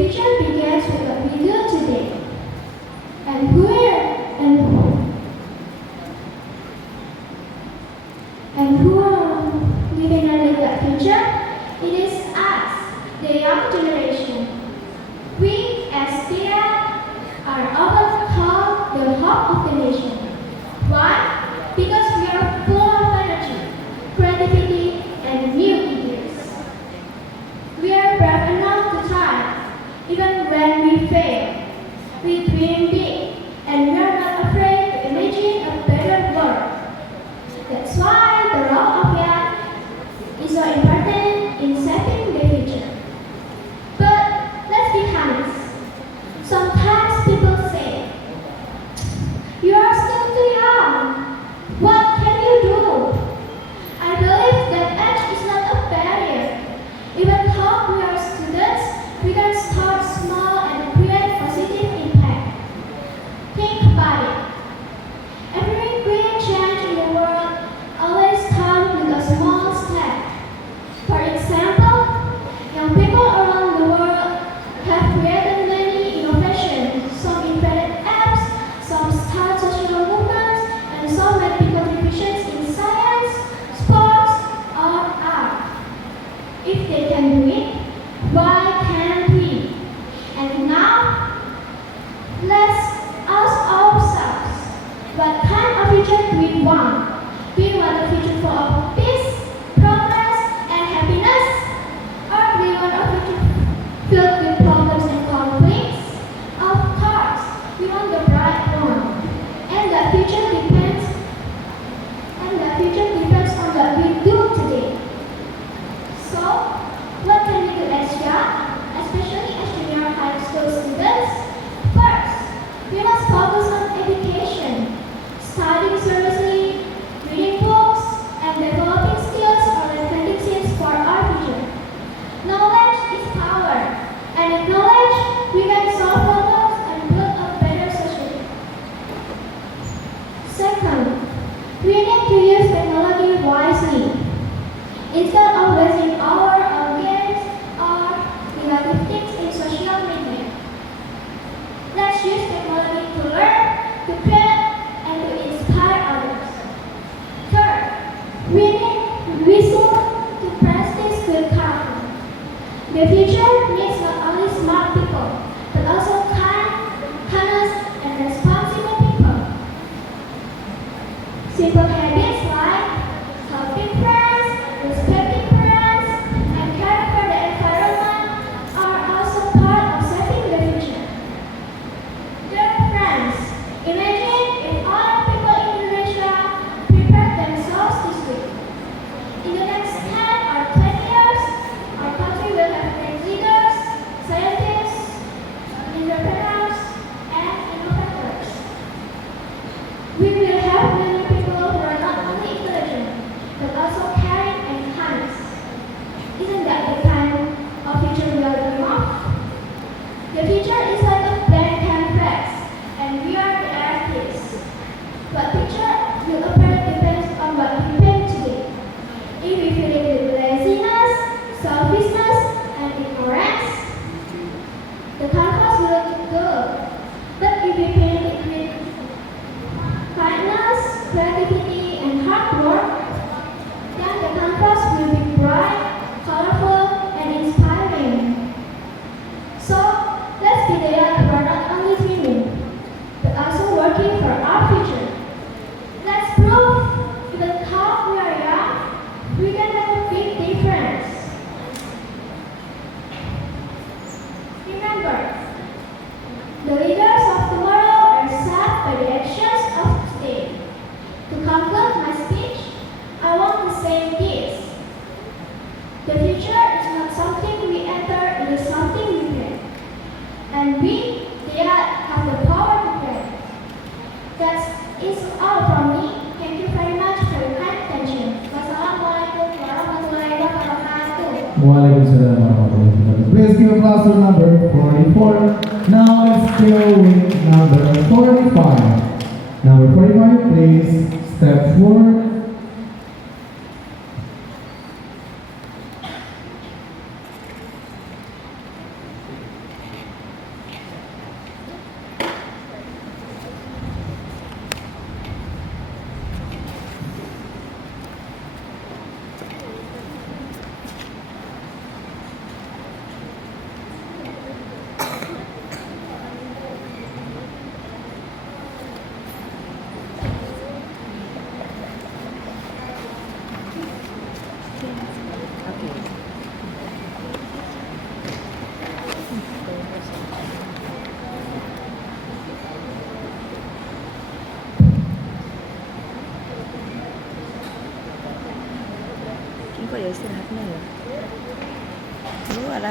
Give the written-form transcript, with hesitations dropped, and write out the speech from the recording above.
future begins with what we do today. And who are living under that future? It is us, the young generation. We, as Dinas, are often called the hope of the nation. Why? Because we are full of energy, creativity, and new ideas. We are brave enough to try, even when we fail. We dream big, and we are not afraid to imagine a better world. That's why the role of young is so important in shaping the future. But let's be honest. Sometimes people say, "You are still too young. What can you do?" I believe that age is not a barrier. Even though we are students, we can start small and create positive impact. Think about it. Every great change in the world always starts with a small step. For example, young people around the world have created many innovations. Some invented apps, some start social movements, and some made big contributions in science, sports, or art. If they can do it, why can't we? And now, let's ask ourselves, what kind of future do we want? Do we want a future full of peace, progress, and happiness? Or do we want a future filled with problems and conflicts? Of course, we want the bright one. And that future depends on what we do today. So, what can we do as young, especially as junior high school students? First, we must focus on education, studying seriously, reading books, and developing skills or planting seeds for our future. Knowledge is power, and with knowledge, we can solve problems and build a better society. Second, we need to use technology wisely. Instead of wasting hours on games or negative things in social media, let's use technology to learn, to create, and to inspire others. Third, we need wisdom to practice good character. The future needs not only smart people, but also kind, honest, and responsible people. Simple habits like helping friends, respecting parents, and caring for the environment are also part of shaping the future. Dear friends, imagine if all people in Indonesia prepared themselves this week. In the next 10 or 20 years, our country will have great leaders, scientists, entrepreneurs, and innovators. We will have many people who are not only intelligent, but also caring and kind. Isn't that the kind of future we are dreaming of? The future is like a blank canvas, and we are the artists. What picture will appear depends on what we paint today. If we fill it with laziness, selfishness, and ignorance, the canvas will look good. But if we paint it with kindness, creativity, and hard work, then the canvas will be bright, colorful, and inspiring. So, let's be the young who are not only dreaming, but also working for our future. Let's prove, even though we are young, we can make a big difference. Remember, the leaders of tomorrow are set by the actions of today. To conclude my speech, I want to say this. The future is not something we enter, it is something we create. And we, have the power to create. That is all from me. Thank you very much for your kind attention. Wassalamualaikum warahmatullahi wabarakatuh. Waalaikumsalam warahmatullahi wabarakatuh. Please give applause to number 44. Now let's go with number 45. Number 45, please step forward. istirahat na ya. Keluar lah.